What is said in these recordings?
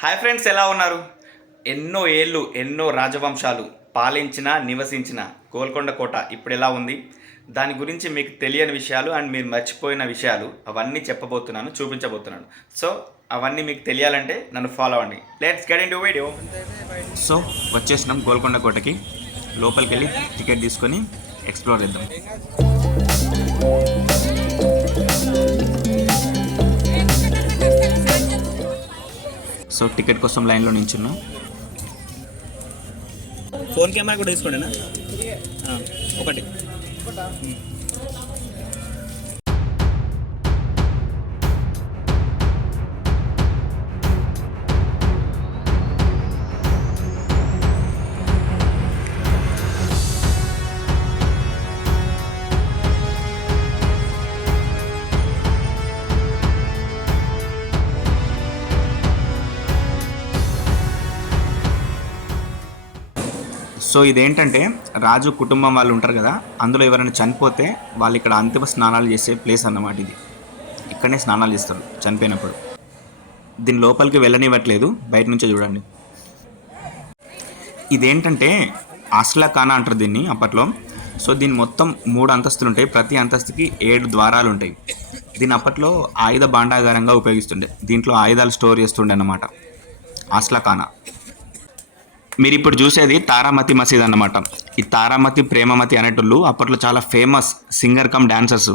Hi friends ఎలా ఉన్నారు? ఎన్నో ఏళ్ళు ఎన్నో రాజవంశాలు పాలించిన నివసించిన గోల్కొండ కోట ఇప్పుడు ఎలా ఉంది? దాని గురించి మీకు తెలియని విషయాలు అండ్ మీరు మర్చిపోయిన విషయాలు అవన్నీ చెప్పబోతున్నాను చూపించబోతున్నాను. సో అవన్నీ మీకు తెలియాలంటే నన్ను ఫాలో అవ్వండి. Let's get into video so వచ్చేసినాం గోల్కొండ కోటకి. లోపలికి వెళ్ళి టికెట్ తీసుకొని ఎక్స్ప్లోర్ చేద్దాం. సో టికెట్ కోసం లైన్లో నించున్నాం. ఫోన్ కెమెరా కూడా తీసుకోండినా ఒకటి? సో ఇదేంటంటే రాజు కుటుంబం వాళ్ళు ఉంటారు కదా అందులో ఎవరైనా చనిపోతే వాళ్ళు ఇక్కడ అంతిమ స్నానాలు చేసే ప్లేస్ అన్నమాట ఇది. ఇక్కడనే స్నానాలు చేస్తారు చనిపోయినప్పుడు. దీని లోపలికి వెళ్ళనివ్వట్లేదు బయట నుంచే చూడండి. ఇదేంటంటే ఆస్లా ఖానా అంటారు దీన్ని అప్పట్లో. సో దీని మొత్తం మూడు అంతస్తులు ఉంటాయి ప్రతి అంతస్తుకి ఏడు ద్వారాలు ఉంటాయి. దీని అప్పట్లో ఆయుధ భాండాగారంగా ఉపయోగిస్తుండే దీంట్లో ఆయుధాలు స్టోర్ చేస్తుండే అన్నమాట. ఆస్లా ఖానా మీరు ఇప్పుడు చూసేది తారామతి మసీద్ అన్నమాట. ఈ తారామతి ప్రేమమతి అనేటోళ్ళు అప్పట్లో చాలా ఫేమస్ సింగర్ కమ్ డాన్సర్స్.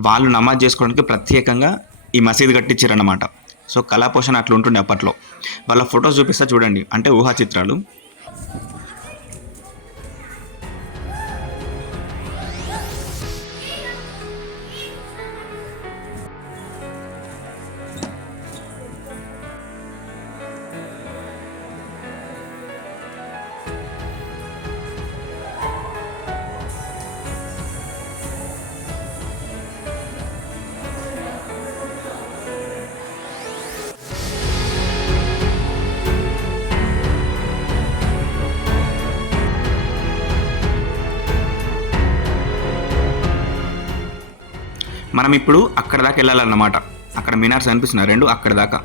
వాళ్ళు నమాజ్ చేసుకోవడానికి ప్రత్యేకంగా ఈ మసీద్ కట్టించారన్నమాట. సో కళాపోషణ అట్లా ఉంటుండే అప్పట్లో. వాళ్ళ ఫొటోస్ చూపిస్తా చూడండి. అంటే ఊహా చిత్రాలు మనం ఇప్పుడు అక్కడ దాకా వెళ్ళాలన్నమాట. అక్కడ మినార్స్ అనిపిస్తున్నాయి రెండు అక్కడ దాకా.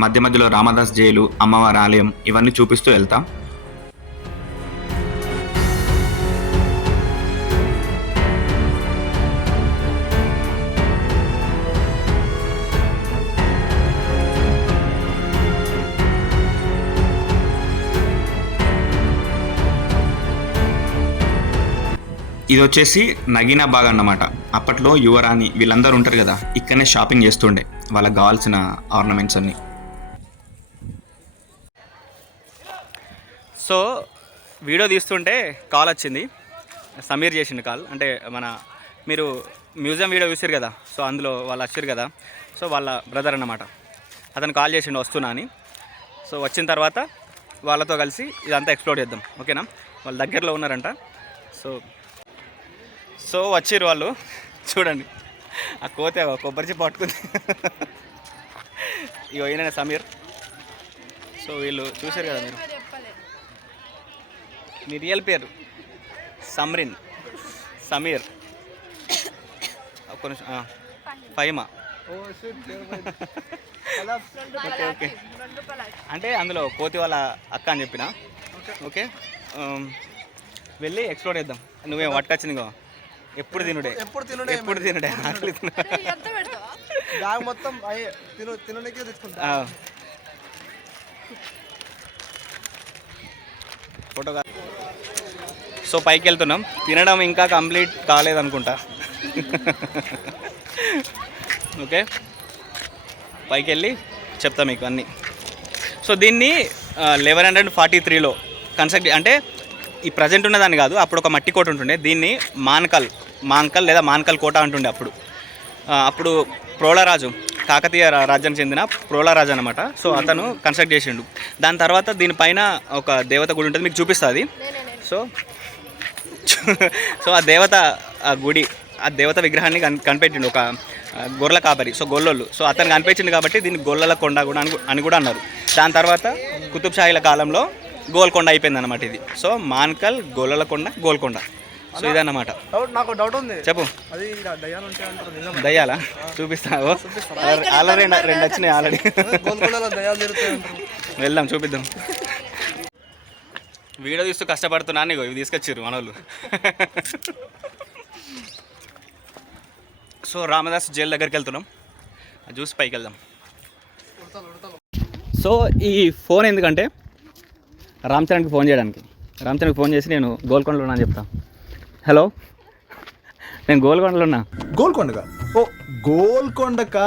మధ్య మధ్యలో రామదాస్ జైలు అమ్మవారి ఆలయం ఇవన్నీ చూపిస్తూ వెళ్తాం. ఇది వచ్చేసి నగీనా బాగ్ అన్నమాట. అప్పట్లో యువరాణి వీళ్ళందరూ ఉంటారు కదా ఇక్కడనే షాపింగ్ చేస్తుండే వాళ్ళకి కావాల్సిన ఆర్నమెంట్స్ అన్ని. సో వీడియో తీస్తుంటే కాల్ వచ్చింది. సమీర్ చేసిండు కాల్. అంటే మన మీరు మ్యూజియం వీడియో చూసారు కదా సో అందులో వాళ్ళు వచ్చారు కదా సో వాళ్ళ బ్రదర్ అన్నమాట. అతను కాల్ చేసిండు వస్తున్నా అని. సో వచ్చిన తర్వాత వాళ్ళతో కలిసి ఇదంతా ఎక్స్ప్లోర్ చేద్దాం. ఓకేనా? వాళ్ళ దగ్గరలో ఉన్నారంట. సో సో వచ్చిర్రు వాళ్ళు. చూడండి. ఆ కోత కొబ్బరి చెప్పు పట్టుకుంది. ఇగో ఈయన సమీర్. సో వీళ్ళు చూశారు కదా మీరు? మీ రియల్ పేరు? సమ్రిన్. సమీర్. ఒక్క నిమిషం ఫైమా. Okay okay. అంటే అందులో కోతి వాళ్ళ అక్క అని చెప్పిన? ఓకే. వెళ్ళి ఎక్స్ప్లోర్ చేద్దాం. నువ్వేం పట్టుకొచ్చింది ఇంకో ఎప్పుడు తినుడే? ఎప్పుడు తినుడే ఎప్పుడు తినుడే? ఆకలి. బ్యాగ్ మొత్తం అయ్యే తిను తినడానికి తెచ్చుకుంటా. ఆ. ఫోటో సో పైకి వెళ్తున్నాం తినడం ఇంకా కంప్లీట్ కాలేదనుకుంటా. ఓకే? పైకి వెళ్ళి చెప్తా మీకు అన్నీ. సో దీన్ని లెవెన్ హండ్రెడ్ ఫార్టీ త్రీలో కన్స్ట్రక్ట్ అంటే ఈ ప్రజెంట్ ఉన్నదాన్ని కాదు అప్పుడు ఒక మట్టి కోట ఉంటుండే. దీన్ని మాన్కల్ మాన్కల్ లేదా మాన్కల్ కోట అంటుండే అప్పుడు. అప్పుడు ప్రోళరాజు కాకతీయ రా- రాజ్యానికి చెందిన ప్రోళరాజు అనమాట సో అతను కన్స్ట్రక్ట్ చేసిండు. దాని తర్వాత దీనిపైన ఒక దేవత గుడి ఉంటుంది మీకు చూపిస్తుంది. సో సో ఆ దేవత ఆ గుడి ఆ దేవత విగ్రహాన్ని కన్ కనిపెట్టిండు ఒక గొర్రెల కాపరి సో గొల్లలు సో అతను కనిపించింది కాబట్టి దీన్ని గొల్లల కొండ కూడా అని అని కూడా అన్నారు. దాని తర్వాత కుతుబ్ షాహీల కాలంలో గోల్కొండ అయిపోయింది అనమాట ఇది. సో మాన్కల్ గొల్లల కొండ గోల్కొండ. సో ఇదన్నమాట. డౌట్ నాకు డౌట్ ఉంది. చెప్పు. దయ్యాలు చూపిస్తావు ఆల్రెడీ రెండు రెండు వచ్చినాయి ఆల్రెడీ. వెళ్దాం చూపిద్దాం. వీడియో తీస్తూ కష్టపడుతున్నాను ఇగో ఇవి తీసుకొచ్చారు మనోళ్ళు. సో రామదాస్ జైలు దగ్గరికి వెళ్తున్నాం. చూసి పైకి వెళ్దాం. సో ఈ ఫోన్ ఎందుకంటే రామ్ చరణ్కి ఫోన్ చేయడానికి. రామ్ చరణ్కి ఫోన్ చేసి నేను గోల్కొండలో ఉన్నా అని చెప్తా. హలో. నేను గోల్కొండలో ఉన్నా. గోల్కొండగా? ఓ గోల్కొండకా?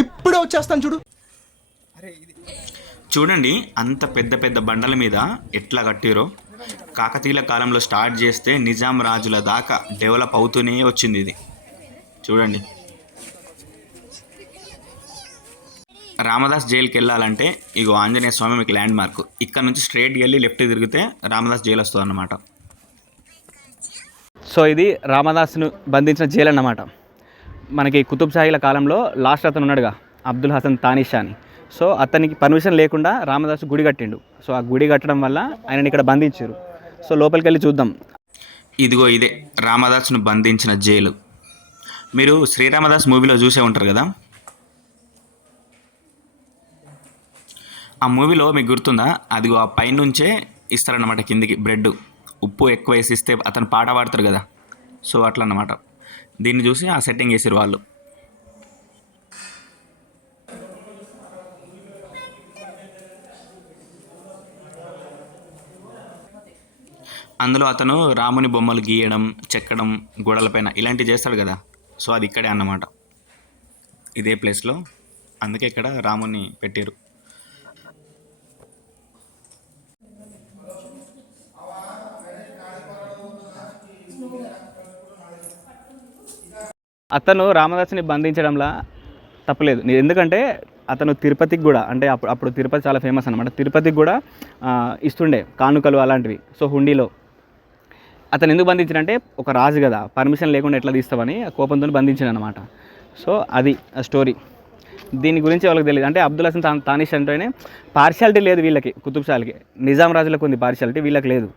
ఇప్పుడే వచ్చేస్తాను చూడు. చూడండి అంత పెద్ద పెద్ద బండల మీద ఎట్లా కట్టిరో. కాకతీయుల కాలంలో స్టార్ట్ చేస్తే నిజాం రాజుల దాకా డెవలప్ అవుతూనే వచ్చింది ఇది. చూడండి. రామదాస్ జైలుకి వెళ్ళాలంటే ఇగో ఆంజనేయ స్వామి మీకు ల్యాండ్ మార్క్ ఇక్కడ నుంచి స్ట్రైట్కి వెళ్ళి లెఫ్ట్ తిరిగితే రామదాస్ జైలు వస్తుంది అన్నమాట సో ఇది రామదాస్ను బంధించిన జైలు అన్నమాట మనకి కుతుబ్ షాహీల కాలంలో లాస్ట్ అతను ఉన్నాడుగా అబ్దుల్ హసన్ తానిషా అని సో అతనికి పర్మిషన్ లేకుండా రామదాస్ గుడి కట్టిండు. సో ఆ గుడి కట్టడం వల్ల ఆయనని ఇక్కడ బంధించారు. సో లోపలికి వెళ్ళి చూద్దాం. ఇదిగో ఇదే రామదాస్ను బంధించిన జైలు. మీరు శ్రీరామదాస్ మూవీలో చూసే ఉంటారు కదా? ఆ మూవీలో మీకు గుర్తుందా? అదిగో ఆ పైనుంచే ఇస్తారన్నమాట కిందికి బ్రెడ్ ఉప్పు ఎక్కువ వేసి ఇస్తే అతను పాట పాడతారు కదా. సో అట్లా అన్నమాట దీన్ని చూసి ఆ సెట్టింగ్ వేసారు వాళ్ళు. అందులో అతను రాముని బొమ్మలు గీయడం చెక్కడం గోడలపైన ఇలాంటివి చేస్తాడు కదా. సో అది ఇక్కడే అన్నమాట. ఇదే ప్లేస్లో అందుకే ఇక్కడ రాముని పెట్టారు అతను రామదాసుని బంధించడంలో తప్పలేదు. ఎందుకంటే అతను తిరుపతికి కూడా అంటే అప్పుడు అప్పుడు తిరుపతి చాలా ఫేమస్ అనమాట తిరుపతికి కూడా ఇస్తుండే కానుకలు అలాంటివి. సో హుండీలో. అతను ఎందుకు బంధించాడంటే ఒక రాజు కదా పర్మిషన్ లేకుండా ఎట్లా తీస్తామని ఆ కోపంతో బంధించాడు అనమాట సో అది స్టోరీ. దీని గురించి వాళ్ళకి తెలియదు. అంటే అబ్దుల్ హసన్ తా- తానిష్ అంటేనే పార్షాలిటీ లేదు వీళ్ళకి కుతుబ్షాలకి నిజాం రాజులకు ఉంది పార్షాలిటీ వీళ్ళకి లేదు.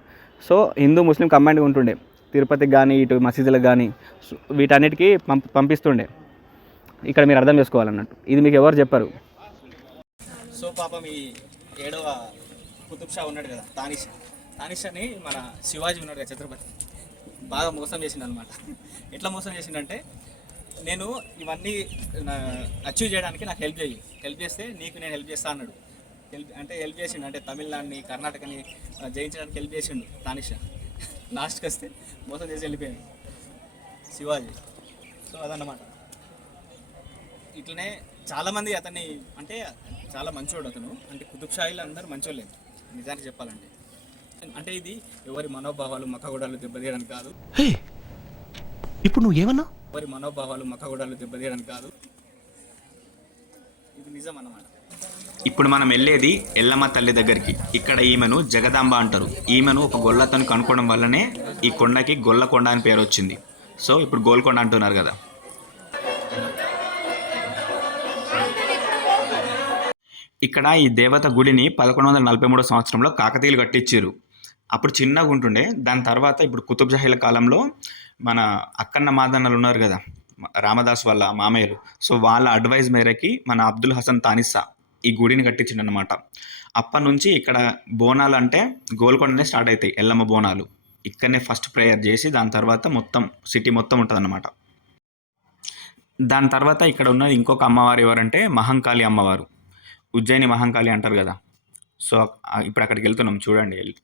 సో హిందూ ముస్లిం కంబైన్డ్గా ఉంటుండే. తిరుపతికి కానీ ఇటు మసీదులకు కానీ వీటన్నిటికీ పంప పంపిస్తుండే. ఇక్కడ మీరు అర్థం చేసుకోవాలన్నట్టు. ఇది మీకు ఎవరు చెప్పారు? సో పాపం ఈ ఏడవ కుతుబ్ షా ఉన్నాడు కదా తానిష్. తానిష్ అని మన శివాజీ ఉన్నాడు కదా ఛత్రపతి. బాగా మోసం చేసిండు అనమాట ఎట్లా మోసం చేసిండంటే నేను ఇవన్నీ అచీవ్ చేయడానికి నాకు హెల్ప్ చేయి హెల్ప్ చేస్తే నీకు నేను హెల్ప్ చేస్తా అన్నాడు. హెల్ప్ అంటే హెల్ప్ చేసిండు. అంటే తమిళనాడుని కర్ణాటకని జయించడానికి హెల్ప్ చేసిండు తానిషా. లాస్ట్కి వస్తే మోసం చేసి వెళ్ళిపోయాడు శివాజీ. సో అదన్నమాట. ఇట్లనే చాలామంది అతన్ని అంటే చాలా మంచోడు అతను. అంటే కుతుబ్ షాహీలు అందరూ మంచోళ్ళే. నిజానికి చెప్పాలంటే. అంటే ఇది ఎవరి మనోభావాలు మక్కగూడాలు దెబ్బతీయడానికి కాదు. ఇప్పుడు నువ్వేమన్నా ఎవరి మనోభావాలు మక్కగూడాలు దెబ్బతీయడానికి కాదు. ఇది నిజం అన్నమాట. ఇప్పుడు మనం వెళ్ళేది ఎల్లమ్మ తల్లి దగ్గరికి. ఇక్కడ ఈమెను జగదాంబ అంటారు. ఈమెను ఒక గొల్లతను కనుక్కోవడం వల్లనే ఈ కొండకి గొల్లకొండ అని పేరు వచ్చింది. సో ఇప్పుడు గోల్కొండ అంటున్నారు కదా. ఇక్కడ ఈ దేవత గుడిని పదకొండు వందల నలభై మూడో సంవత్సరంలో కాకతీయులు కట్టించారు. అప్పుడు చిన్నగా ఉంటుండే. దాని తర్వాత ఇప్పుడు కుతుబ్జాహీల కాలంలో మన అక్కన్న మాదన్నలు ఉన్నారు కదా రామదాస్ వాళ్ళ మామయ్యలు. సో వాళ్ళ అడ్వైజ్ మేరకి మన అబ్దుల్ హసన్ తానిస్సా ఈ గుడిని కట్టించిండు అనమాట అప్పటి నుంచి ఇక్కడ బోనాలు అంటే గోల్కొండనే స్టార్ట్ అవుతాయి ఎల్లమ్మ బోనాలు. ఇక్కడనే ఫస్ట్ ప్రేయర్ చేసి దాని తర్వాత మొత్తం సిటీ మొత్తం ఉంటుంది దాని తర్వాత ఇక్కడ ఉన్నది ఇంకొక అమ్మవారు ఎవరంటే మహంకాళి అమ్మవారు. ఉజ్జయిని మహంకాళి అంటారు కదా. సో ఇప్పుడు అక్కడికి వెళ్తున్నాం చూడండి. వెళ్ళి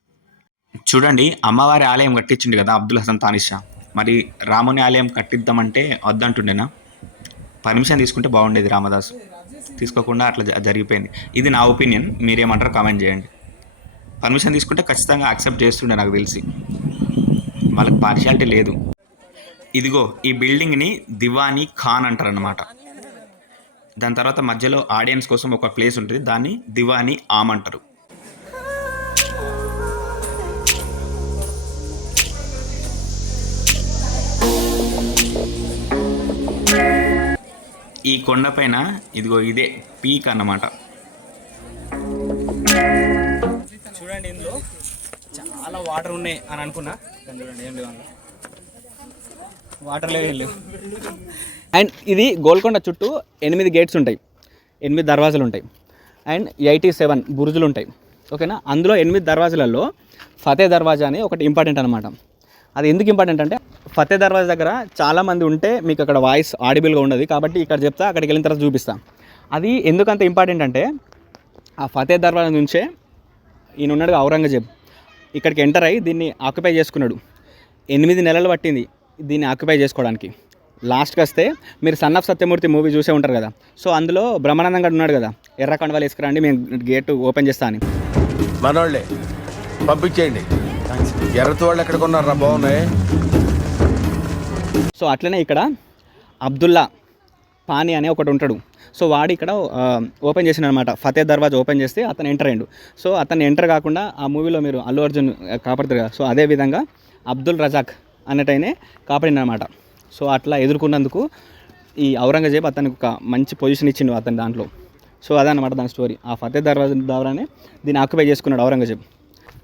చూడండి అమ్మవారి ఆలయం కట్టించిండు కదా అబ్దుల్ హసన్ తానిషా. మరి రాముని ఆలయం కట్టిద్దామంటే వద్దంటుండేనా? పర్మిషన్ తీసుకుంటే బాగుండేది రామదాస్. తీసుకోకుండా అట్లా జరిగిపోయింది. ఇది నా ఒపీనియన్. మీరేమంటారు కామెంట్ చేయండి. పర్మిషన్ తీసుకుంటే ఖచ్చితంగా యాక్సెప్ట్ చేస్తుండే నాకు తెలిసి. వాళ్ళకి పార్షియాలిటీ లేదు. ఇదిగో ఈ బిల్డింగ్ని దివానీ ఖాన్ అంటారనమాట దాని తర్వాత మధ్యలో ఆడియన్స్ కోసం ఒక ప్లేస్ ఉంటుంది. దాన్ని దివానీ ఆమ్ అంటారు. ఈ కొండపైన ఇదిగో ఇదే పీక్ అన్నమాట. చూడండి ఇందులో చాలా వాటర్ ఉన్నాయి అని అనుకున్నా. కానీ చూడండి ఏం లేవు వాటర్ లేవు. అండ్ ఇది గోల్కొండ చుట్టూ ఎనిమిది గేట్స్ ఉంటాయి. ఎనిమిది దర్వాజాలు ఉంటాయి. అండ్ ఎయిటీ సెవెన్ బురుజులు ఉంటాయి. ఓకేనా? అందులో ఎనిమిది దర్వాజాలలో ఫతే దర్వాజా అని ఒకటి ఇంపార్టెంట్ అనమాట అది ఎందుకు ఇంపార్టెంట్ అంటే ఫతే దర్వాజా దగ్గర చాలామంది ఉంటే మీకు అక్కడ వాయిస్ ఆడిబుల్గా ఉండదు. కాబట్టి ఇక్కడ చెప్తా అక్కడికి వెళ్ళిన తర్వాత చూపిస్తా. అది ఎందుకంత ఇంపార్టెంట్ అంటే ఆ ఫతే దర్వాజా నుంచే ఈయన ఉన్నాడు ఔరంగజేబ్. ఇక్కడికి ఎంటర్ అయ్యి దీన్ని ఆక్యుపై చేసుకున్నాడు. ఎనిమిది నెలలు పట్టింది దీన్ని ఆక్యుపై చేసుకోవడానికి. లాస్ట్కి వస్తే మీరు సన్ ఆఫ్ సత్యమూర్తి మూవీ చూసే ఉంటారు కదా. సో అందులో బ్రహ్మానందం గారు ఉన్నాడు కదా. ఎర్ర కండవాలు వేసుకురండి మేము గేట్ ఓపెన్ చేస్తా అని. మనోళ్ళే పంపించేయండి. ఎర్రతి వాళ్ళు ఎక్కడ కొన్నారా? బాగున్నాయి. సో అట్లనే ఇక్కడ అబ్దుల్లా పానీ అనే ఒకటి ఉంటాడు. సో వాడు ఇక్కడ ఓపెన్ చేసిన అనమాట ఫతే దర్వాజా ఓపెన్ చేస్తే అతను ఎంటర్ అయ్యాడు. సో అతను ఎంటర్ కాకుండా ఆ మూవీలో మీరు అల్లు అర్జున్ కాపాడుతారు కదా. సో అదే విధంగా అబ్దుల్ రజాక్ అన్నట్టయినే కాపాడింది అనమాట సో అట్లా ఎదుర్కొన్నందుకు ఈ ఔరంగజేబ్ అతనికి ఒక మంచి పొజిషన్ ఇచ్చిండు అతని దాంట్లో. సో అదనమాట దాని స్టోరీ. ఆ ఫతే దర్వాజా ద్వారానే దీన్ని ఆక్యుపై చేసుకున్నాడు ఔరంగజేబ్.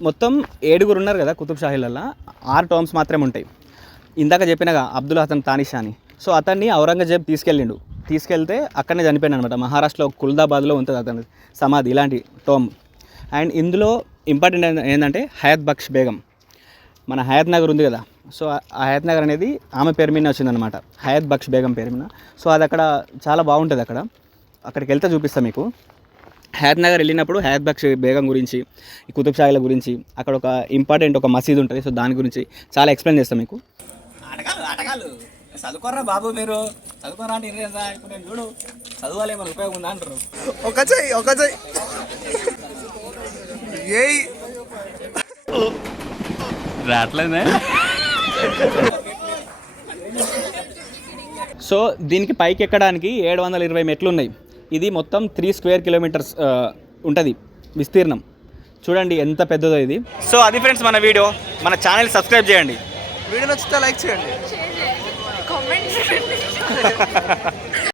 మొత్తం ఏడుగురు ఉన్నారు కదా కుతుబ్ షాహీలల్లో. ఆరు టర్మ్స్ మాత్రమే ఉంటాయి. ఇందాక చెప్పినగా అబ్దుల్ హసన్ తానిషా అని సో అతన్ని ఔరంగజేబ్ తీసుకెళ్ళిండు. తీసుకెళ్తే అక్కడనే చనిపోయాడు అనమాట మహారాష్ట్రలో కుల్దాబాద్లో ఉంటుంది అతని సమాధి ఇలాంటి టోమ్. అండ్ ఇందులో ఇంపార్టెంట్ ఏంటంటే హయత్ బక్ష్ బేగం. మన హయత్ నగర్ ఉంది కదా. సో ఆ హయత్ నగర్ అనేది ఆమె పేరు మీద వచ్చిందనమాట హయత్ బక్ష్ బేగం పేరు మీద. సో అది అక్కడ చాలా బాగుంటుంది అక్కడ. అక్కడికి వెళ్తే చూపిస్తాను మీకు. హయాత్ నగర్ వెళ్ళినప్పుడు హయాత్ బక్ష్ బేగం గురించి కుతుబ్ షాహీల గురించి అక్కడ ఒక ఇంపార్టెంట్ ఒక మసీద్ ఉంటుంది. సో దాని గురించి చాలా ఎక్స్ప్లెయిన్ చేస్తాను మీకు. ఆటగాళ్ళు ఆటగాళ్ళు చదువుకోర్రా బాబు మీరు. చదువుకోరా అంటే ఇన్నేదా ఇప్పుడు నేను చూడు. చదువాలి ఏమైనా ఉపయోగం ఉందా అంటారు. ఒక చెయ్యి ఒక చెయ్యి. ఏయ్. సో దీనికి పైకి ఎక్కడానికి ఏడు వందల ఇరవై మెట్లు ఉన్నాయి ఇది మొత్తం త్రీ స్క్వేర్ కిలోమీటర్స్ ఉంటుంది. విస్తీర్ణం. చూడండి ఎంత పెద్దదో ఇది. సో అది ఫ్రెండ్స్ మన వీడియో. మన ఛానల్ సబ్స్క్రైబ్ చేయండి. వీడియో నచ్చితే లైక్ చేయండి. కామెంట్